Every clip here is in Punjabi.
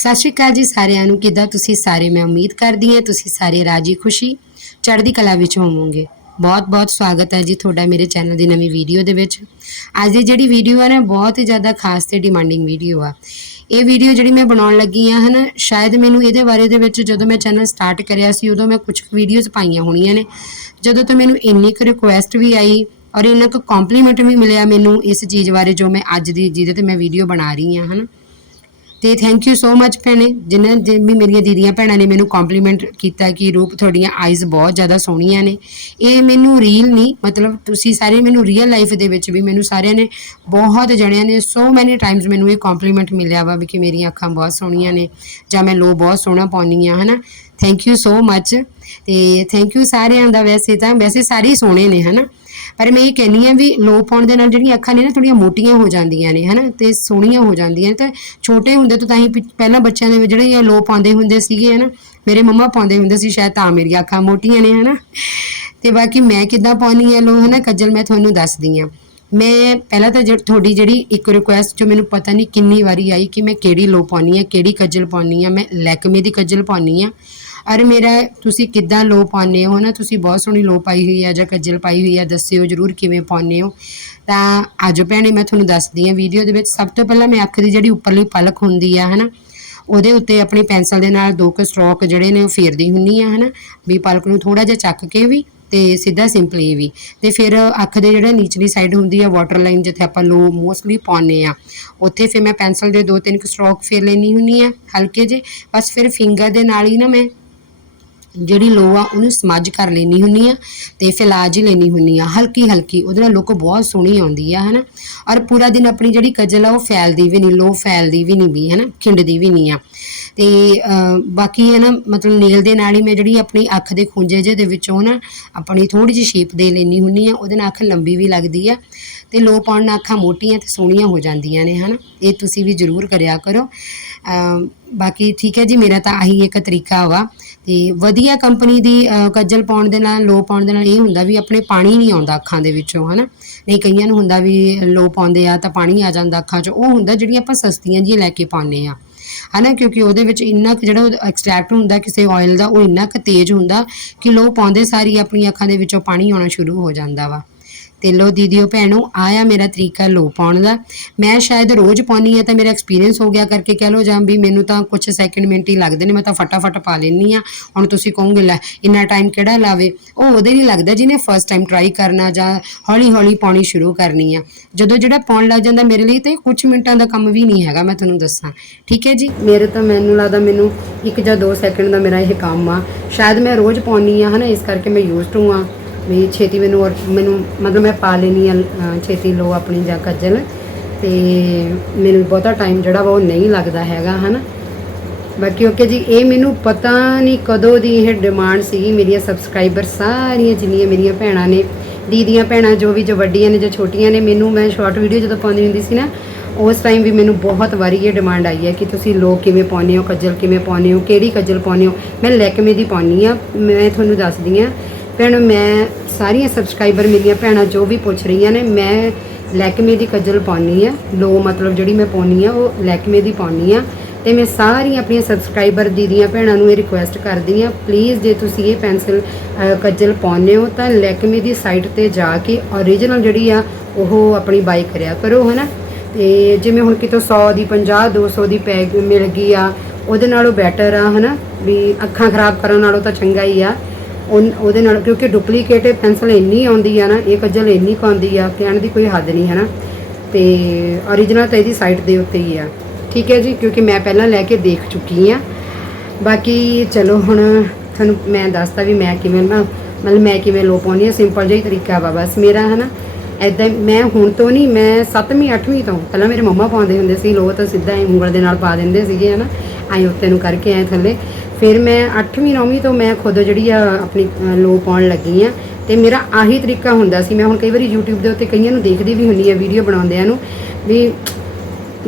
ਸਤਿ ਸ਼੍ਰੀ ਅਕਾਲ ਜੀ ਸਾਰਿਆਂ ਨੂੰ। ਕਿੱਦਾਂ ਤੁਸੀਂ ਸਾਰੇ? ਮੈਂ ਉਮੀਦ ਕਰਦੀ ਹਾਂ ਤੁਸੀਂ ਸਾਰੇ ਰਾਜੀ ਖੁਸ਼ੀ ਚੜ੍ਹਦੀ ਕਲਾ ਵਿੱਚ ਹੋਵੋਗੇ। ਬਹੁਤ-ਬਹੁਤ ਸਵਾਗਤ ਹੈ ਜੀ ਤੁਹਾਡਾ ਮੇਰੇ ਚੈਨਲ ਦੀ ਨਵੀਂ ਵੀਡੀਓ ਦੇ ਵਿੱਚ। ਅੱਜ ਦੀ ਜਿਹੜੀ ਵੀਡੀਓ ਹੈ ਨਾ, ਬਹੁਤ ਹੀ ਜ਼ਿਆਦਾ ਖਾਸ ਤੇ ਡਿਮਾਂਡਿੰਗ ਵੀਡੀਓ ਆ। ਇਹ ਵੀਡੀਓ ਜਿਹੜੀ ਮੈਂ ਬਣਾਉਣ ਲੱਗੀ ਆ ਹਨ, ਸ਼ਾਇਦ ਮੈਨੂੰ ਇਹਦੇ ਬਾਰੇ ਦੇ ਵਿੱਚ ਜਦੋਂ ਮੈਂ ਚੈਨਲ ਸਟਾਰਟ ਕਰਿਆ ਸੀ, ਉਦੋਂ ਮੈਂ ਕੁਝ ਵੀਡੀਓਜ਼ ਪਾਈਆਂ ਹੋਣੀਆਂ ਨੇ। ਜਦੋਂ ਤੋਂ ਮੈਨੂੰ ਇੰਨੀ ਕੁ ਰਿਕੁਐਸਟ ਵੀ ਆਈ ਔਰ ਇੰਨਾ ਕੁ ਕੰਪਲੀਮੈਂਟ ਵੀ ਮਿਲਿਆ ਮੈਨੂੰ ਇਸ ਚੀਜ਼ ਬਾਰੇ ਜੋ ਮੈਂ ਅੱਜ ਦੀ, ਜਿਹਦੇ ਤੇ ਮੈਂ ਵੀਡੀਓ ਬਣਾ ਰਹੀ ਹਾਂ, ਹਨ। ਤੇ ਥੈਂਕ ਯੂ ਸੋ ਮੱਚ ਭੈਣੇ ਜਿਨ੍ਹਾਂ ਜੇ ਵੀ ਮੇਰੀਆਂ ਦੀਦੀਆਂ ਭੈਣਾਂ ਨੇ ਮੈਨੂੰ ਕੰਪਲੀਮੈਂਟ ਕੀਤਾ ਕਿ ਰੂਪ ਤੁਹਾਡੀਆਂ ਆਈਜ਼ ਬਹੁਤ ਜ਼ਿਆਦਾ ਸੋਹਣੀਆਂ ਨੇ। ਇਹ ਮੈਨੂੰ ਰੀਲ ਨਹੀਂ ਮਤਲਬ ਤੁਸੀਂ ਸਾਰੇ ਮੈਨੂੰ ਰੀਅਲ ਲਾਈਫ ਦੇ ਵਿੱਚ ਵੀ ਮੈਨੂੰ ਸਾਰਿਆਂ ਨੇ ਬਹੁਤ ਜਣਿਆਂ ਨੇ ਸੋ ਮੈਨੀ ਟਾਈਮਸ ਮੈਨੂੰ ਇਹ ਕੰਪਲੀਮੈਂਟ ਮਿਲਿਆ ਵਾ ਵੀ ਕਿ ਮੇਰੀਆਂ ਅੱਖਾਂ ਬਹੁਤ ਸੋਹਣੀਆਂ ਨੇ, ਜਾਂ ਮੈਂ ਲੋ ਬਹੁਤ ਸੋਹਣਾ ਪਾਉਂਦੀ ਆ ਹਨਾ। ਥੈਂਕ ਯੂ ਸੋ ਮੱਚ ਤੇ ਥੈਂਕ ਯੂ ਸਾਰਿਆਂ ਦਾ ਵੈਸੇ ਤਾਂ, ਵੈਸੇ ਸਾਰੇ ਹੀ ਸੋਹਣੇ ਨੇ, ਹਨਾ। ਪਰ ਮੈਂ ਇਹ ਕਹਿੰਦੀ ਆ ਵੀ ਲੋ ਪਾਉਣ ਦੇ ਨਾਲ ਜਿਹੜੀਆਂ ਅੱਖਾਂ ਨੇ ਨਾ ਥੋੜੀਆਂ ਮੋਟੀਆਂ ਹੋ ਜਾਂਦੀਆਂ ਨੇ, ਹਨਾ, ਤੇ ਸੋਹਣੀਆਂ ਹੋ ਜਾਂਦੀਆਂ ਨੇ। ਤੇ ਛੋਟੇ ਹੁੰਦੇ ਤੋਂ ਤਾਂ ਹੀ ਪਹਿਲਾਂ ਬੱਚਿਆਂ ਦੇ ਜਿਹੜੇ ਇਹ ਲੋ ਪਾਉਂਦੇ ਹੁੰਦੇ ਸੀਗੇ, ਹਨਾ, ਮੇਰੇ ਮੰਮਾ ਪਾਉਂਦੇ ਹੁੰਦੇ ਸੀ ਸ਼ਾਇਦ ਤਾਂ ਮੇਰੀਆਂ ਅੱਖਾਂ ਮੋਟੀਆਂ ਨੇ, ਹਨਾ। ਤੇ ਬਾਕੀ ਮੈਂ ਕਿੱਦਾਂ ਪਾਉਣੀ ਆ ਲੋ ਹਨਾ ਕੱਜਲ ਮੈਂ ਤੁਹਾਨੂੰ ਦੱਸਦੀ ਆ ਮੈਂ ਪਹਿਲਾਂ ਤਾਂ ਜਿਹੜੀ ਤੁਹਾਡੀ ਜਿਹੜੀ ਇੱਕ ਰਿਕੁਐਸਟ ਜੋ ਮੈਨੂੰ ਪਤਾ ਨਹੀਂ ਕਿੰਨੀ ਵਾਰੀ ਆਈ ਕਿ ਮੈਂ ਕਿਹੜੀ ਲੋ ਪਾਉਣੀ ਆ ਕਿਹੜੀ ਕੱਜਲ ਪਾਉਣੀ ਆ ਮੈਂ ਲੈਕਮੇ ਦੀ ਕੱਜਲ ਪਾਉਣੀ ਆ ਅਰ ਮੇਰਾ, ਤੁਸੀਂ ਕਿੱਦਾਂ ਲੋ ਪਾਉਂਦੇ ਹੋ ਨਾ? ਤੁਸੀਂ ਬਹੁਤ ਸੋਹਣੀ ਲੋ ਪਾਈ ਹੋਈ ਹੈ ਜਾਂ ਕੱਜਲ ਪਾਈ ਹੋਈ ਆ, ਦੱਸਿਓ ਜਰੂਰ ਕਿਵੇਂ ਪਾਉਂਦੇ ਹੋ। ਤਾਂ ਅੱਜ ਭੈਣੇ, ਮੈਂ ਤੁਹਾਨੂੰ ਦੱਸਦੀ ਹਾਂ ਵੀਡੀਓ ਦੇ ਵਿੱਚ। ਸਭ ਤੋਂ ਪਹਿਲਾਂ ਮੈਂ ਅੱਖ ਦੀ ਜਿਹੜੀ ਉੱਪਰਲੀ ਪਲਕ ਹੁੰਦੀ ਆ, ਹਨਾ, ਉਹਦੇ ਉੱਤੇ ਆਪਣੀ ਪੈਨਸਲ ਦੇ ਨਾਲ ਦੋ ਕੁ ਸਟ੍ਰੋਕ ਜਿਹੜੇ ਨੇ ਉਹ ਫੇਰਦੀ ਹੁੰਨੀ ਆ, ਹਨਾ, ਵੀ ਪਲਕ ਨੂੰ ਥੋੜਾ ਜਿਹਾ ਚੱਕ ਕੇ ਵੀ ਤੇ ਸਿੱਧਾ ਸਿੰਪਲੀ ਵੀ। ਤੇ ਫਿਰ ਅੱਖ ਦੇ ਜਿਹੜਾ ਨੀਚਲੀ ਸਾਈਡ ਹੁੰਦੀ ਆ ਵਾਟਰ ਲਾਈਨ ਜਿੱਥੇ ਆਪਾਂ ਲੋ ਮੋਸਟਲੀ ਪਾਉਂਦੇ ਆ, ਉੱਥੇ ਫਿਰ ਮੈਂ ਪੈਨਸਲ ਦੇ ਦੋ ਤਿੰਨ ਕੁ ਸਟ੍ਰੋਕ ਫੇਰ ਲੈਣੀ ਹੁੰਨੀ ਆ, ਹਲਕੇ ਜੇ ਬਸ ਫਿਰ ਫਿੰਗਰ ਦੇ ਨਾਲ ਹੀ ਨਾ ਮੈਂ ਜਿਹੜੀ ਲੋ ਆ, ਉਹਨੂੰ ਸਮਝ ਕਰ ਲੈਣੀ ਹੁੰਨੀ ਆ ਤੇ ਫਿਲਾਜ ਹੀ ਲੈਣੀ ਹੁੰਨੀ ਆ। ਹਲਕੀ ਹਲਕੀ, ਉਹਦੇ ਨਾਲ ਲੁੱਕ ਬਹੁਤ ਸੋਹਣੀ ਆਉਂਦੀ ਆ, ਹਨਾ? ਔਰ ਪੂਰਾ ਦਿਨ ਆਪਣੀ ਜਿਹੜੀ ਕਜਲ ਆ, ਉਹ ਫੈਲਦੀ ਵੀ ਨਹੀਂ ਲੋ ਫੈਲਦੀ ਵੀ ਨਹੀਂ ਵੀ ਹਨਾ? ਖਿੰਡਦੀ ਵੀ ਨਹੀਂ ਆ। ਤੇ ਬਾਕੀ ਹੈ ਨਾ ਮਤਲਬ ਨੀਲ ਦੇ ਨਾਲ ਹੀ ਮੈਂ ਜਿਹੜੀ ਆਪਣੀ ਅੱਖ ਦੇ ਖੁੰਝੇ ਜਿਹੇ ਦੇ ਵਿੱਚੋਂ ਨਾ ਆਪਣੀ ਥੋੜੀ ਜਿਹੀ ਸ਼ੇਪ ਦੇ ਲੈਣੀ ਹੁੰਨੀ ਆ, ਉਹਦੇ ਨਾਲ ਅੱਖ ਲੰਬੀ ਵੀ ਲੱਗਦੀ ਆ ਤੇ ਲੋ ਪਾਉਣ ਨਾਲ ਅੱਖਾਂ ਮੋਟੀਆਂ ਤੇ ਸੋਹਣੀਆਂ ਹੋ ਜਾਂਦੀਆਂ ਨੇ, ਹਨਾ? ਇਹ ਤੁਸੀਂ ਵੀ ਜ਼ਰੂਰ ਕਰਿਆ ਕਰੋ। ਬਾਕੀ ਠੀਕ ਹੈ ਜੀ, ਮੇਰਾ ਤਾਂ ਆਹੀ ਇੱਕ ਤਰੀਕਾ ਵਾ ਤੇ ਵਧੀਆ ਕੰਪਨੀ ਦੀ ਕੱਜਲ ਪਾਉਣ ਦੇ ਨਾਲ, ਲੋ ਪਾਉਣ ਦੇ ਨਾਲ ਇਹ ਹੁੰਦਾ ਵੀ ਆਪਣੇ ਪਾਣੀ ਨਹੀਂ ਆਉਂਦਾ ਅੱਖਾਂ ਦੇ ਵਿੱਚੋਂ, ਹਨਾ? ਨਹੀਂ, ਕਈਆਂ ਨੂੰ ਹੁੰਦਾ ਵੀ ਲੋ ਪਾਉਂਦੇ ਆ ਤਾਂ ਪਾਣੀ ਆ ਜਾਂਦਾ ਅੱਖਾਂ 'ਚ। ਉਹ ਹੁੰਦਾ ਜਿਹੜੀਆਂ ਆਪਾਂ ਸਸਤੀਆਂ ਜਿਹੀਆਂ ਲੈ ਕੇ ਪਾਉਂਦੇ ਆ, ਹਨਾ? ਕਿਉਂਕਿ ਉਹਦੇ ਵਿੱਚ ਇੰਨਾ ਕੁ ਜਿਹੜਾ ਐਕਸਟ੍ਰੈਕਟ ਹੁੰਦਾ ਕਿਸੇ ਆਇਲ ਦਾ, ਉਹ ਇੰਨਾ ਕੁ ਤੇਜ਼ ਹੁੰਦਾ ਕਿ ਲੋ ਪਾਉਂਦੇ ਸਾਰੀ ਆਪਣੀ ਅੱਖਾਂ ਦੇ ਵਿੱਚੋਂ ਪਾਣੀ ਆਉਣਾ ਸ਼ੁਰੂ ਹੋ ਜਾਂਦਾ ਵਾ। ਤੇ ਲੋ ਦੀਦੀਓ ਭੈਣੋ ਆਇਆ ਮੇਰਾ ਤਰੀਕਾ ਲੋ ਪਾਉਣ ਦਾ। ਮੈਂ ਸ਼ਾਇਦ ਰੋਜ਼ ਪਾਉਣੀ ਹੈ ਤਾਂ ਮੇਰਾ ਐਕਸਪੀਰੀਅੰਸ ਹੋ ਗਿਆ ਕਰਕੇ ਕਹਿ ਲੋ ਜਾਂ ਵੀ ਮੈਨੂੰ ਤਾਂ ਕੁਝ ਸੈਕਿੰਡ ਮਿੰਟ ਹੀ ਲੱਗਦੇ ਨੇ, ਮੈਂ ਤਾਂ ਫਟਾਫਟ ਪਾ ਲੈਣੀ ਆ ਹੁਣ ਤੁਸੀਂ ਕਹੋਗੇ, ਲੈ ਇੰਨਾ ਟਾਈਮ ਕਿਹੜਾ ਲਾਵੇ? ਉਹ ਉਹਦੇ ਨਹੀਂ ਲੱਗਦਾ ਜਿਹਨੇ ਫਸਟ ਟਾਈਮ ਟਰਾਈ ਕਰਨਾ ਜਾਂ ਹੌਲੀ ਹੌਲੀ ਪਾਉਣੀ ਸ਼ੁਰੂ ਕਰਨੀ ਆ। ਜਦੋਂ ਜਿਹੜਾ ਪਾਉਣ ਲੱਗ ਜਾਂਦਾ ਮੇਰੇ ਲਈ ਤਾਂ ਕੁਝ ਮਿੰਟਾਂ ਦਾ ਕੰਮ ਵੀ ਨਹੀਂ ਹੈਗਾ, ਮੈਂ ਤੁਹਾਨੂੰ ਦੱਸਾਂ। ਠੀਕ ਹੈ ਜੀ? ਮੇਰੇ ਤਾਂ ਮੈਨੂੰ ਲੱਗਦਾ ਮੈਨੂੰ ਇੱਕ ਜਾਂ ਦੋ ਸੈਕਿੰਡ ਦਾ ਮੇਰਾ ਇਹ ਕੰਮ ਆ। ਸ਼ਾਇਦ ਮੈਂ ਰੋਜ਼ ਪਾਉਣੀ ਆ ਹਨਾ, ਇਸ ਕਰਕੇ ਮੈਂ ਯੂਜ਼ਡ ਟੂ ਆ। ਵੀ ਛੇਤੀ ਮੈਨੂੰ ਔਰ ਮੈਨੂੰ ਮਤਲਬ ਮੈਂ ਪਾ ਲੈਣੀ ਆ ਛੇਤੀ ਲੋ ਆਪਣੀ ਜਾਂ ਕੱਜਲ। ਤੇ ਮੈਨੂੰ ਬਹੁਤਾ ਟਾਈਮ ਜਿਹੜਾ ਵਾ ਉਹ ਨਹੀਂ ਲੱਗਦਾ ਹੈਗਾ, ਹਨਾ? ਬਾਕੀ ਓਕੇ ਜੀ, ਇਹ ਮੈਨੂੰ ਪਤਾ ਨਹੀਂ ਕਦੋਂ ਦੀ ਇਹ ਡਿਮਾਂਡ ਸੀਗੀ। ਮੇਰੀਆਂ ਸਬਸਕ੍ਰਾਈਬਰ ਸਾਰੀਆਂ ਜਿੰਨੀਆਂ ਮੇਰੀਆਂ ਭੈਣਾਂ ਨੇ ਦੀਦੀਆਂ ਭੈਣਾਂ ਜੋ ਵੀ, ਜੋ ਵੱਡੀਆਂ ਨੇ, ਜੋ ਛੋਟੀਆਂ ਨੇ, ਮੈਨੂੰ ਮੈਂ ਸ਼ਾਰਟ ਵੀਡੀਓ ਜਦੋਂ ਪਾਉਂਦੀ ਹੁੰਦੀ ਸੀ ਨਾ, ਉਸ ਟਾਈਮ ਵੀ ਮੈਨੂੰ ਬਹੁਤ ਵਾਰੀ ਇਹ ਡਿਮਾਂਡ ਆਈ ਹੈ ਕਿ ਤੁਸੀਂ ਲੋਕ ਕਿਵੇਂ ਪਾਉਂਦੇ ਹੋ, ਕੱਜਲ ਕਿਵੇਂ ਪਾਉਂਦੇ ਹੋ, ਕਿਹੜੀ ਕੱਜਲ ਪਾਉਂਦੇ ਹੋ। ਮੈਂ ਲੈਕਮੇ ਦੀ ਪਾਉਂਦੀ ਆ ਮੈਂ ਤੁਹਾਨੂੰ ਦੱਸਦੀ ਆ ਭੈਣ ਮੈਂ ਸਾਰੀਆਂ ਸਬਸਕ੍ਰਾਈਬਰ ਮੇਰੀਆਂ ਭੈਣਾਂ ਜੋ ਵੀ ਪੁੱਛ ਰਹੀਆਂ ਨੇ ਮੈਂ ਲੈਕਮੇ ਦੀ ਕੱਜਲ ਪਾਉਣੀ ਆ ਲੋ ਮਤਲਬ ਜਿਹੜੀ ਮੈਂ ਪਾਉਣੀ ਆ ਉਹ ਲੈਕਮੇ ਦੀ ਪਾਉਣੀ ਆ ਤੇ ਮੈਂ ਸਾਰੀਆਂ ਆਪਣੀਆਂ ਸਬਸਕ੍ਰਾਈਬਰ ਦੀਦੀਆਂ ਭੈਣਾਂ ਨੂੰ ਇਹ ਰਿਕੁਐਸਟ ਕਰਦੀ ਆ ਪਲੀਜ਼ ਜੇ ਤੁਸੀਂ ਇਹ ਪੈਨਸਲ ਅ, ਕੱਜਲ ਪਾਉਂਦੇ ਹੋ ਤਾਂ ਲੈਕਮੇ ਦੀ ਸਾਈਟ ਤੇ ਜਾ ਕੇ origignal ਜਿਹੜੀ ਆ ਉਹ ਆਪਣੀ ਬਾਈ ਕਰਿਆ ਕਰੋ ਹਨਾ? ਤੇ ਜਿਵੇਂ ਹੁਣ ਕਿਤੋਂ 100 ਦੀ 50 200 ਦੀ ਪੈ ਮਿਲ ਗਈ ਆ ਉਹਦੇ ਨਾਲੋਂ ਬੈਟਰ ਆ ਹਨਾ? ਵੀ ਅੱਖਾਂ ਖਰਾਬ ਕਰਨ ਨਾਲੋਂ ਤਾਂ ਚੰਗਾ ਹੀ ਆ। ਉਹਦੇ ਨਾਲ, ਕਿਉਂਕਿ ਡੁਪਲੀਕੇਟ ਪੈਨਸਲ ਇੰਨੀ ਆਉਂਦੀ ਆ ਨਾ, ਇਹ ਕੱਜਲ ਇੰਨੀ ਕੁ ਆਉਂਦੀ ਆ, ਕਹਿਣ ਦੀ ਕੋਈ ਹੱਦ ਨਹੀਂ ਹੈ ਨਾ ਤੇ origignal ਤਾਂ ਇਹਦੀ ਸਾਈਟ ਦੇ ਉੱਤੇ ਹੀ ਆ। ਠੀਕ ਹੈ ਜੀ, ਕਿਉਂਕਿ ਮੈਂ ਪਹਿਲਾਂ ਲੈ ਕੇ ਦੇਖ ਚੁੱਕੀ ਆ। ਬਾਕੀ ਚਲੋ ਹੁਣ ਤੁਹਾਨੂੰ ਮੈਂ ਦੱਸਤਾ ਵੀ ਮੈਂ ਕਿਵੇਂ ਨਾ ਮਤਲਬ ਮੈਂ ਕਿਵੇਂ ਲੋ ਪਾਉਂਦੀ ਆ ਸਿੰਪਲ ਜਿਹਾ ਹੀ ਤਰੀਕਾ ਵਾ ਬਸ ਮੇਰਾ ਹੈ ਨਾ ਐਦਾਂ ਮੈਂ ਹੁਣ ਤੋਂ ਨਹੀਂ, ਮੈਂ 7ਵੀਂ 8ਵੀਂ ਤੋਂ ਪਹਿਲਾਂ ਮੇਰੇ ਮੰਮਾ ਪਾਉਂਦੇ ਹੁੰਦੇ ਸੀ ਲੋ ਤਾਂ ਸਿੱਧਾ ਹੀ ਉਂਗਲ ਦੇ ਨਾਲ ਪਾ ਦਿੰਦੇ ਸੀਗੇ, ਹਨਾ? ਐਂ ਉੱਤੇ ਨੂੰ ਕਰਕੇ ਐ ਥੱਲੇ। ਫਿਰ ਮੈਂ 8ਵੀਂ 9ਵੀਂ ਤੋਂ ਮੈਂ ਖੁਦ ਜਿਹੜੀ ਆ ਆਪਣੀ ਅ, ਲੋ ਪਾਉਣ ਲੱਗੀ ਆ। ਤੇ ਮੇਰਾ ਆਹੀ ਤਰੀਕਾ ਹੁੰਦਾ ਸੀ। ਮੈਂ ਹੁਣ ਕਈ ਵਾਰੀ YouTube ਦੇ ਉੱਤੇ ਕਈਆਂ ਨੂੰ ਦੇਖਦੀ ਵੀ ਹੁੰਦੀ ਆ ਵੀਡੀਓ ਬਣਾਉਂਦਿਆਂ ਨੂੰ ਵੀ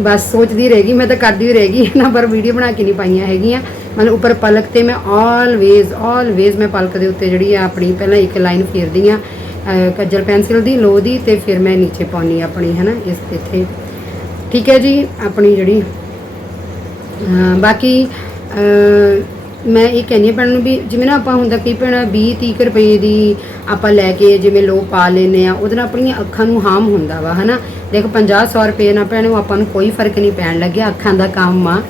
ਬਸ ਸੋਚਦੀ ਰਹੇਗੀ ਮੈਂ ਤਾਂ ਕਰਦੀ ਹੀ ਰਹਿ ਨਾ ਪਰ ਵੀਡੀਓ ਬਣਾ ਕੇ ਨਹੀਂ ਪਾਈਆਂ ਹੈਗੀਆਂ। ਮਤਲਬ ਉੱਪਰ ਪਲਕ ਤੇ ਮੈਂ ਆਲਵੇਜ਼ ਆਲਵੇਜ਼ ਮੈਂ ਪਲਕ ਦੇ ਉੱਤੇ ਜਿਹੜੀ ਆ ਆਪਣੀ ਪਹਿਲਾਂ ਇੱਕ ਲਾਈਨ ਫੇਰਦੀ ਆ ਕੱਜਲ ਪੈਨਸਿਲ ਦੀ ਲੋ ਦੀ ਤੇ ਫਿਰ ਮੈਂ ਨੀਚੇ ਪਾਉਣੀ ਆਪਣੀ ਹੈ ਨਾ ਇਸ ਇੱਥੇ। ਠੀਕ ਹੈ ਜੀ ਆਪਣੀ ਜਿਹੜੀ ਬਾਕੀ ਮੈਂ ਇਹ ਕਹਿੰਦੀ ਹਾਂ ਭੈਣਾਂ ਨੂੰ ਵੀ ਜਿਵੇਂ ਨਾ ਆਪਾਂ ਹੁੰਦਾ ਕਈ ਭੈਣਾਂ 20 30 ਰੁਪਏ ਦੀ ਆਪਾਂ ਲੈ ਕੇ ਜਿਵੇਂ ਲੋ ਪਾ ਲੈਨੇ ਆ ਉਹਦੇ ਨਾਲ ਆਪਣੀਆਂ ਅੱਖਾਂ ਨੂੰ ਹਾਰਮ ਹੁੰਦਾ ਵਾ, ਹਨਾ? ਦੇਖ 50 100 ਰੁਪਏ ਨਾਲ ਭੈਣੋ ਆਪਾਂ ਨੂੰ ਕੋਈ ਫ਼ਰਕ ਨਹੀਂ ਪੈਣ ਲੱਗਿਆ, ਅੱਖਾਂ ਦਾ ਕੰਮ ਆ।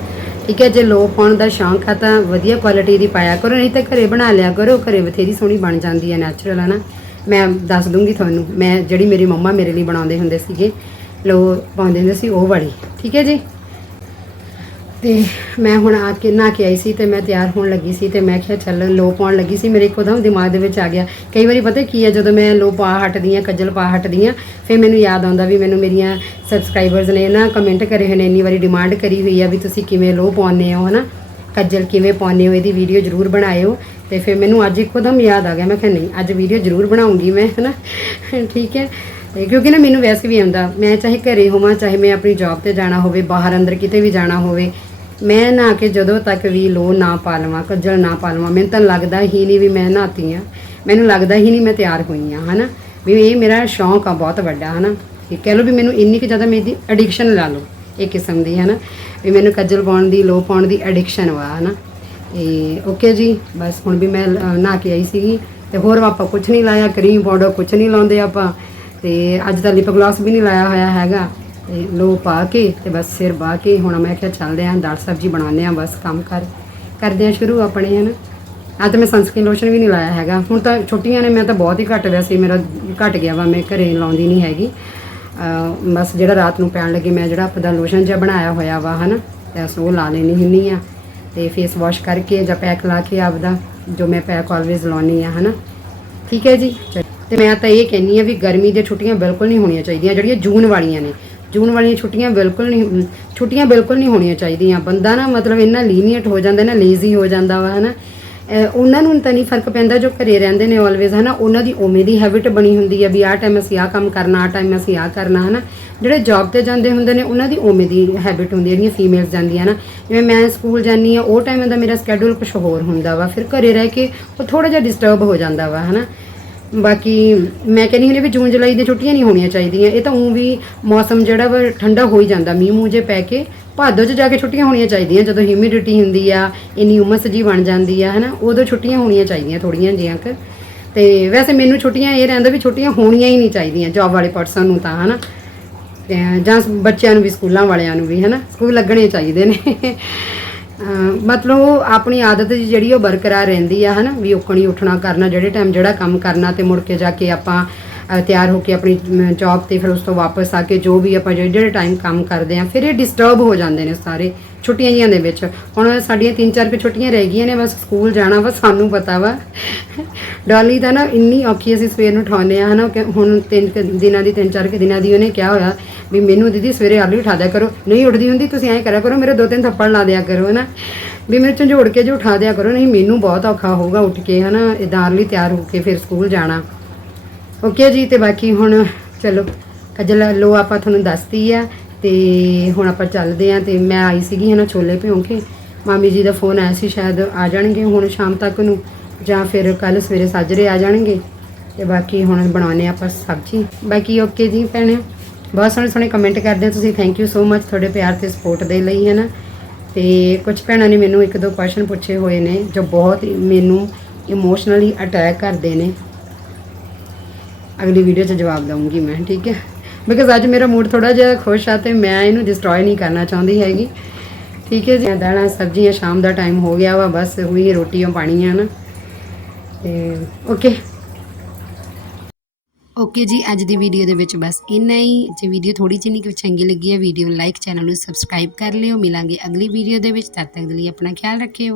ਠੀਕ ਹੈ, ਜੇ ਲੋ ਪਾਉਣ ਦਾ ਸ਼ੌਂਕ ਆ ਤਾਂ ਵਧੀਆ ਕੁਆਲਿਟੀ ਦੀ ਪਾਇਆ ਕਰੋ, ਨਹੀਂ ਤਾਂ ਘਰੇ ਬਣਾ ਲਿਆ ਕਰੋ, ਘਰੇ ਬਥੇਰੀ ਸੋਹਣੀ ਬਣ ਜਾਂਦੀ ਹੈ ਨੈਚੁਰਲ ਹੈ ਨਾ ਮੈਂ ਦੱਸ ਦੂੰਗੀ ਤੁਹਾਨੂੰ, ਮੈਂ ਜਿਹੜੀ ਮੇਰੀ ਮੰਮਾ ਮੇਰੇ ਲਈ ਬਣਾਉਂਦੇ ਹੁੰਦੇ ਸੀਗੇ ਲੋ ਪਾਉਂਦੇ ਹੁੰਦੇ ਸੀ ਉਹ ਵਾਲੀ, ਠੀਕ ਹੈ ਜੀ? ਤੇ ਮੈਂ ਹੁਣ ਆ ਕੇ ਨਹਾ ਕੇ ਆਈ ਸੀ ਤੇ ਮੈਂ ਤਿਆਰ ਹੋਣ ਲੱਗੀ ਸੀ ਤੇ ਮੈਂ ਕਿਹਾ ਚੱਲ ਲੋ ਪਾਉਣ ਲੱਗੀ ਸੀ। ਮੇਰੇ ਇੱਕੋ ਦਮ ਦਿਮਾਗ ਦੇ ਵਿੱਚ ਆ ਗਿਆ। ਕਈ ਵਾਰੀ ਪਤਾ ਕੀ ਹੈ ਜਦੋਂ ਮੈਂ ਲੋ ਪਾ ਹਟਦੀ ਆ ਕੱਜਲ ਪਾ ਹਟਦੀ ਆ, ਫਿਰ ਮੈਨੂੰ ਯਾਦ ਆਉਂਦਾ ਵੀ ਮੈਨੂੰ ਮੇਰੀਆਂ ਸਬਸਕ੍ਰਾਈਬਰਸ ਨੇ ਨਾ ਕਮੈਂਟ ਕਰੇ ਹੋਏ ਨੇ, ਇੰਨੀ ਵਾਰੀ ਡਿਮਾਂਡ ਕਰੀ ਹੋਈ ਆ ਵੀ ਤੁਸੀਂ ਕਿਵੇਂ ਲੋ ਪਾਉਂਦੇ ਹੋ, ਹਨਾ? ਕੱਜਲ ਕਿਵੇਂ ਪਾਉਂਦੇ ਹੋ, ਇਹਦੀ ਵੀਡੀਓ ਜ਼ਰੂਰ ਬਣਾਇਓ। ਤੇ ਫਿਰ ਮੈਨੂੰ ਅੱਜ ਇੱਕੋ ਦਮ ਯਾਦ ਆ ਗਿਆ। ਮੈਂ ਕਿਹਾ ਨਹੀਂ, ਅੱਜ ਵੀਡੀਓ ਜ਼ਰੂਰ ਬਣਾਉਂਗੀ ਮੈਂ, ਹਨਾ? ਠੀਕ ਹੈ? ਤੇ ਕਿਉਂਕਿ ਨਾ ਮੈਨੂੰ ਵੈਸੇ ਵੀ ਆਉਂਦਾ, ਮੈਂ ਚਾਹੇ ਘਰੇ ਹੋਵਾਂ, ਚਾਹੇ ਮੈਂ ਆਪਣੀ ਜੌਬ ਤੇ ਜਾਣਾ ਹੋਵੇ, ਬਾਹਰ ਅੰਦਰ ਕਿਤੇ ਵੀ ਜਾਣਾ ਹੋਵੇ ਮੈਂ ਨਹਾ ਕੇ ਜਦੋਂ ਤੱਕ ਵੀ ਲੋ ਨਾ ਪਾ ਲਵਾਂ, ਕੱਜਲ ਨਾ ਪਾ ਲਵਾਂ, ਮੈਨੂੰ ਤਾਂ ਲੱਗਦਾ ਹੀ ਨਹੀਂ ਵੀ ਮੈਂ ਨਹਾਤੀ ਆ। ਮੈਨੂੰ ਲੱਗਦਾ ਹੀ ਨਹੀਂ ਮੈਂ ਤਿਆਰ ਹੋਈ ਆ, ਹਨਾ? ਵੀ ਇਹ ਮੇਰਾ ਸ਼ੌਂਕ ਆ, ਬਹੁਤ ਵੱਡਾ, ਹਨਾ? ਕਿ ਕਹਿ ਲਓ ਵੀ ਮੈਨੂੰ ਇੰਨੀ ਕਿ ਜ਼ਿਆਦਾ ਮੇਰੀ ਐਡਿਕਸ਼ਨ ਲਾ ਲਓ, ਇਹ ਕਿਸਮ ਦੀ, ਹਨਾ? ਵੀ ਮੈਨੂੰ ਕੱਜਲ ਪਾਉਣ ਦੀ ਲੋ ਪਾਉਣ ਦੀ ਐਡਿਕਸ਼ਨ ਵਾ, ਹਨਾ? ਇਹ ਓਕੇ ਜੀ, ਬਸ ਹੁਣ ਵੀ ਮੈਂ ਨਹਾ ਕੇ ਆਈ ਸੀਗੀ, ਤੇ ਹੋਰ ਆਪਾਂ ਕੁਝ ਨਹੀਂ ਲਾਇਆ, ਕਰੀਮ ਪਾਊਡਰ ਕੁਝ ਨਹੀਂ ਲਾਉਂਦੇ ਆਪਾਂ, ਤੇ ਅੱਜ ਤਾਂ ਲਿਪ ਗਲਾਸ ਵੀ ਨਹੀਂ ਲਾਇਆ ਹੋਇਆ ਹੈਗਾ। ਤੇ ਲੋ ਪਾ ਕੇ ਤੇ ਬਸ ਸਿਰ ਬਾ ਕੇ ਹੁਣ ਮੈਂ ਕਿਹਾ ਚੱਲਦੇ ਆਂ, ਦਾਲ ਸਬਜ਼ੀ ਬਣਾਉਂਦੇ ਆਂ, ਬਸ ਕੰਮ ਕਰ, ਕਰਦੇ ਆਂ ਸ਼ੁਰੂ ਆਪਣੇ, ਹਨ। ਆ ਤਾਂ ਮੈਂ ਸਨਸਕ੍ਰੀਨ ਲੋਸ਼ਨ ਵੀ ਨਹੀਂ ਲਾਇਆ ਹੈਗਾ। ਹੁਣ ਤਾਂ ਛੁੱਟੀਆਂ ਨੇ, ਮੈਂ ਤਾਂ ਬਹੁਤ ਹੀ ਘੱਟ ਵੈਸੇ ਮੇਰਾ ਘਟ ਗਿਆ ਵਾ, ਮੈਂ ਘਰੇ ਲਾਉਂਦੀ ਨਹੀਂ ਹੈਗੀ। ਬਸ ਜਿਹੜਾ ਰਾਤ ਨੂੰ ਪੈਣ ਲੱਗੇ, ਮੈਂ ਜਿਹੜਾ ਆਪਦਾ ਲੋਸ਼ਨ ਜਿਹਾ ਬਣਾਇਆ ਹੋਇਆ ਵਾ, ਹਨਾ, ਤੇ ਬਸ ਉਹ ਲਾ ਲੈਣੀ ਹੁੰਨੀ ਆ। ਤੇ ਫੇਸ ਵਾਸ਼ ਕਰਕੇ ਜਾਂ ਪੈਕ ਲਾ ਕੇ ਆਪਦਾ, ਜੋ ਮੈਂ ਪੈਕ ਆਲਵੇਜ਼ ਲਾਉਣੀ ਆ, ਹਨਾ। ਠੀਕ ਹੈ ਜੀ? ਚਲੋ। ਤੇ ਮੈਂ ਤਾਂ ਇਹ ਕਹਿੰਨੀ ਆ ਵੀ ਗਰਮੀ ਦੀਆਂ ਛੁੱਟੀਆਂ ਬਿਲਕੁਲ ਨਹੀਂ ਹੋਣੀਆਂ ਚਾਹੀਦੀਆਂ, ਜਿਹੜੀਆਂ ਜੂਨ ਵਾਲੀਆਂ ਨੇ। ਜੂਨ ਵਾਲੀਆਂ ਛੁੱਟੀਆਂ ਬਿਲਕੁਲ ਨਹੀਂ, ਛੁੱਟੀਆਂ ਬਿਲਕੁਲ ਨਹੀਂ ਹੋਣੀਆਂ ਚਾਹੀਦੀਆਂ। ਬੰਦਾ ਨਾ ਮਤਲਬ ਇੰਨਾ ਲੀਨੀਅਟ ਹੋ ਜਾਂਦਾ ਨਾ ਲੇਜ਼ੀ ਹੋ ਜਾਂਦਾ ਵਾ, ਹਨਾ। ਅਹ ਉਹਨਾਂ ਨੂੰ ਤਾਂ ਨਹੀਂ ਫ਼ਰਕ ਪੈਂਦਾ ਜੋ ਘਰੇ ਰਹਿੰਦੇ ਨੇ ਆਲਵੇਜ਼ ਹਨਾ। ਉਹਨਾਂ ਦੀ ਉਵੇਂ ਦੀ ਹੈਬਿਟ ਬਣੀ ਹੁੰਦੀ ਆ ਵੀ ਆਹ ਟਾਈਮ ਅਸੀਂ ਆਹ ਕੰਮ ਕਰਨਾ, ਆਹ ਟਾਈਮ ਅਸੀਂ ਆਹ ਕਰਨਾ, ਹਨਾ। ਜਿਹੜੇ ਜੌਬ ਤੇ ਜਾਂਦੇ ਹੁੰਦੇ ਨੇ, ਉਹਨਾਂ ਦੀ ਉਵੇਂ ਦੀ ਹੈਬਿਟ ਹੁੰਦੀ ਹੈ ਜਿਹੜੀਆਂ ਫੀਮੇਲਸ ਜਾਂਦੀਆਂ ਨਾ। ਜਿਵੇਂ ਮੈਂ ਸਕੂਲ ਜਾਂਦੀ ਆ, ਉਹ ਟਾਈਮ ਦਾ ਮੇਰਾ ਸਕੇਡਿਊਲ ਕੁਝ ਹੋਰ ਹੁੰਦਾ ਵਾ। ਫਿਰ ਘਰੇ ਰਹਿ ਕੇ ਉਹ ਥੋੜਾ ਜਿਹਾ ਡਿਸਟਰਬ ਹੋ ਜਾਂਦਾ ਵਾ, ਹਨਾ। ਬਾਕੀ ਮੈਂ ਕਹਿੰਦੀ ਹੁੰਦੀ ਵੀ ਜੂਨ, ਜੁਲਾਈ ਦੀਆਂ ਛੁੱਟੀਆਂ ਨਹੀਂ ਹੋਣੀਆਂ ਚਾਹੀਦੀਆਂ। ਇਹ ਤਾਂ ਉਂ ਵੀ ਮੌਸਮ ਜਿਹੜਾ ਵਾ ਠੰਡਾ ਹੋ ਹੀ ਜਾਂਦਾ। ਮੀਂਹ ਮੂੰਹ ਜੇ ਪੈ ਕੇ ਭਾਦੋ 'ਚ ਜਾ ਕੇ ਛੁੱਟੀਆਂ ਹੋਣੀਆਂ ਚਾਹੀਦੀਆਂ। ਜਦੋਂ ਹਿਊਮਿਡਿਟੀ ਹੁੰਦੀ ਆ, ਇੰਨੀ ਉਮਸ ਜੀ ਬਣ ਜਾਂਦੀ ਆ, ਹਨਾ, ਉਦੋਂ ਛੁੱਟੀਆਂ ਹੋਣੀਆਂ ਚਾਹੀਦੀਆਂ ਥੋੜੀਆਂ ਜਿਹੀਆਂ ਕੁ। ਤੇ ਵੈਸੇ ਮੈਨੂੰ ਛੁੱਟੀਆਂ ਇਹ ਰਹਿੰਦਾ ਵੀ ਛੁੱਟੀਆਂ ਹੋਣੀਆਂ ਹੀ ਨਹੀਂ ਚਾਹੀਦੀਆਂ ਜੌਬ ਵਾਲੇ ਪਰਸਨ ਨੂੰ ਤਾਂ, ਹਨਾ। ਤੇ ਜਾਂ ਬੱਚਿਆਂ ਨੂੰ ਵੀ, ਸਕੂਲਾਂ ਵਾਲਿਆਂ ਨੂੰ ਵੀ, ਹਨਾ। ਸਕੂਲ ਲੱਗਣੇ ਚਾਹੀਦੇ ਨੇ। ਮਤਲਬ ਉਹ ਆਪਣੀ ਆਦਤ ਜਿਹੜੀ ਉਹ ਬਰਕਰਾਰ ਰਹਿੰਦੀ ਆ, ਹਨਾ? ਵੀ ਉੱਕਣੀ ਉੱਠਣਾ ਕਰਨਾ, ਜਿਹੜੇ ਟਾਈਮ ਜਿਹੜਾ ਕੰਮ ਕਰਨਾ ਤੇ ਮੁੜ ਕੇ ਜਾ ਕੇ ਆਪਾਂ ਤਿਆਰ ਹੋ ਕੇ ਆਪਣੀ ਜੌਬ ਤੇ ਫਿਰ ਉਸ ਤੋਂ ਵਾਪਸ ਆ ਕੇ ਜੋ ਵੀ ਆਪਾਂ ਜਿਹੜੇ ਜਿਹੜੇ ਟਾਈਮ ਕੰਮ ਕਰਦੇ ਆ, ਫਿਰ ਇਹ ਡਿਸਟਰਬ ਹੋ ਜਾਂਦੇ ਨੇ ਸਾਰੇ। ਛੁੱਟੀਆਂ ਜੀਆਂ ਦੇ ਵਿੱਚ। ਹੁਣ ਸਾਡੀਆਂ ਤਿੰਨ ਚਾਰ ਕੁ ਛੁੱਟੀਆਂ ਰਹਿ ਗਈਆਂ ਨੇ, ਬਸ ਸਕੂਲ ਜਾਣਾ ਵਾ, ਸਾਨੂੰ ਪਤਾ ਵਾ। ਡਾਲੀ ਦਾ ਨਾ ਇੰਨੀ ਔਖੀ ਅਸੀਂ ਸਵੇਰ ਨੂੰ ਉਠਾਉਂਦੇ ਆ ਹਨਾ, ਕਿ ਹੁਣ ਤਿੰਨ ਦਿਨਾਂ ਦੀ, ਤਿੰਨ ਚਾਰ ਕੁ ਦਿਨਾਂ ਦੀ ਉਹਨੇ ਕਿਹਾ ਹੋਇਆ ਵੀ ਮੈਨੂੰ ਦੀਦੀ ਸਵੇਰੇ ਆਲੂ ਉਠਾ ਦਿਆ ਕਰੋ। ਨਹੀਂ ਉੱਠਦੀ ਹੁੰਦੀ, ਤੁਸੀਂ ਐਂ ਕਰਿਆ ਕਰੋ, ਮੇਰੇ ਦੋ ਤਿੰਨ ਥੱਪੜ ਲਾ ਦਿਆ ਕਰੋ, ਹਨਾ। ਵੀ ਮੈਨੂੰ ਝੰਜੋੜ ਕੇ ਜੋ ਉਠਾ ਦਿਆ ਕਰੋ, ਨਹੀਂ ਮੈਨੂੰ ਬਹੁਤ ਔਖਾ ਹੋਊਗਾ ਉੱਠ ਕੇ, ਹਨਾ ਇਦਾਂ ਲਈ ਤਿਆਰ ਹੋ ਕੇ ਫਿਰ ਸਕੂਲ ਜਾਣਾ। ਓਕੇ ਜੀ, ਤੇ ਬਾਕੀ ਹੁਣ ਚਲੋ ਕਜਲ ਲੋ ਆਪਾਂ ਤੁਹਾਨੂੰ ਦੱਸਤੀ ਆ। ਤੇ ਹੁਣ ਆਪਾਂ ਚੱਲਦੇ ਆ ਤੇ ਮੈਂ ਆਈ ਸੀਗੀ ਹਨਾ ਛੋਲੇ ਭਿਉਂ ਕੇ ਮਾਮੀ ਜੀ ਦਾ ਫੋਨ ਆਇਆ ਸੀ ਸ਼ਾਇਦ ਆ ਜਾਣਗੇ ਹੁਣ ਸ਼ਾਮ ਤੱਕ ਨੂੰ ਜਾਂ ਫਿਰ ਕੱਲ ਸਵੇਰੇ ਸਾਜਰੇ ਆ ਜਾਣਗੇ। ਤੇ ਬਾਕੀ ਹੁਣ ਬਣਾਉਨੇ ਆਪਾਂ ਸਬਜ਼ੀ। ਬਾਕੀ ਓਕੇ ਜੀ ਭੈਣੇ। ਬਹੁਤ ਸੋਹਣੇ ਸੋਹਣੇ ਕਮੈਂਟ ਕਰਦੇ ਤੁਸੀਂ। ਥੈਂਕ ਯੂ ਸੋ ਮਚ ਤੁਹਾਡੇ ਪਿਆਰ ਤੇ ਸਪੋਰਟ ਦੇ ਲਈ ਹੈ ਨਾ ਤੇ ਕੁਝ ਭੈਣਾਂ ਨੇ ਮੈਨੂੰ ਇੱਕ ਦੋ ਕੁਐਸਚਨ ਪੁੱਛੇ ਹੋਏ ਨੇ ਜੋ ਬਹੁਤ ਮੈਨੂੰ ਇਮੋਸ਼ਨਲੀ ਅਟੈਕ ਕਰਦੇ ਨੇ। ਅਗਲੀ ਵੀਡੀਓ 'ਚ ਜਵਾਬ ਦਊਂਗੀ ਮੈਂ, ਠੀਕ ਹੈ? ਬਿਕਾਜ਼ ਅੱਜ ਮੇਰਾ ਮੂਡ ਥੋੜਾ ਜਿਹਾ ਖੁਸ਼ ਆ ਤੇ ਮੈਂ ਇਹਨੂੰ ਡਿਸਟਰੋਏ ਨਹੀਂ ਕਰਨਾ ਚਾਹੁੰਦੀ ਹੈਗੀ। ਠੀਕ ਹੈ ਜੀ ਦਾਣਾ ਸਬਜ਼ੀਆਂ ਸ਼ਾਮ ਦਾ ਟਾਈਮ ਹੋ ਗਿਆ ਵਾ, ਬਸ ਹੋਈ ਰੋਟੀਆਂ ਪਾਣੀਆਂ ਨਾ। ਤੇ ਓਕੇ ਓਕੇ ਜੀ, ਅੱਜ ਦੀ ਵੀਡੀਓ ਦੇ ਵਿੱਚ ਬਸ ਇੰਨਾ ਹੀ। ਜੇ ਵੀਡੀਓ ਥੋੜੀ ਜਿਹੀ ਨਹੀਂ ਚੰਗੀ ਲੱਗੀ ਹੈ ਵੀਡੀਓ ਨੂੰ ਲਾਈਕ ਚੈਨਲ ਨੂੰ ਸਬਸਕ੍ਰਾਈਬ ਕਰ ਲਿਓ। ਮਿਲਾਂਗੇ ਅਗਲੀ ਵੀਡੀਓ ਦੇ ਵਿੱਚ। ਤਦ ਤੱਕ ਦੇ ਲਈ ਆਪਣਾ ਖਿਆਲ ਰੱਖਿਓ।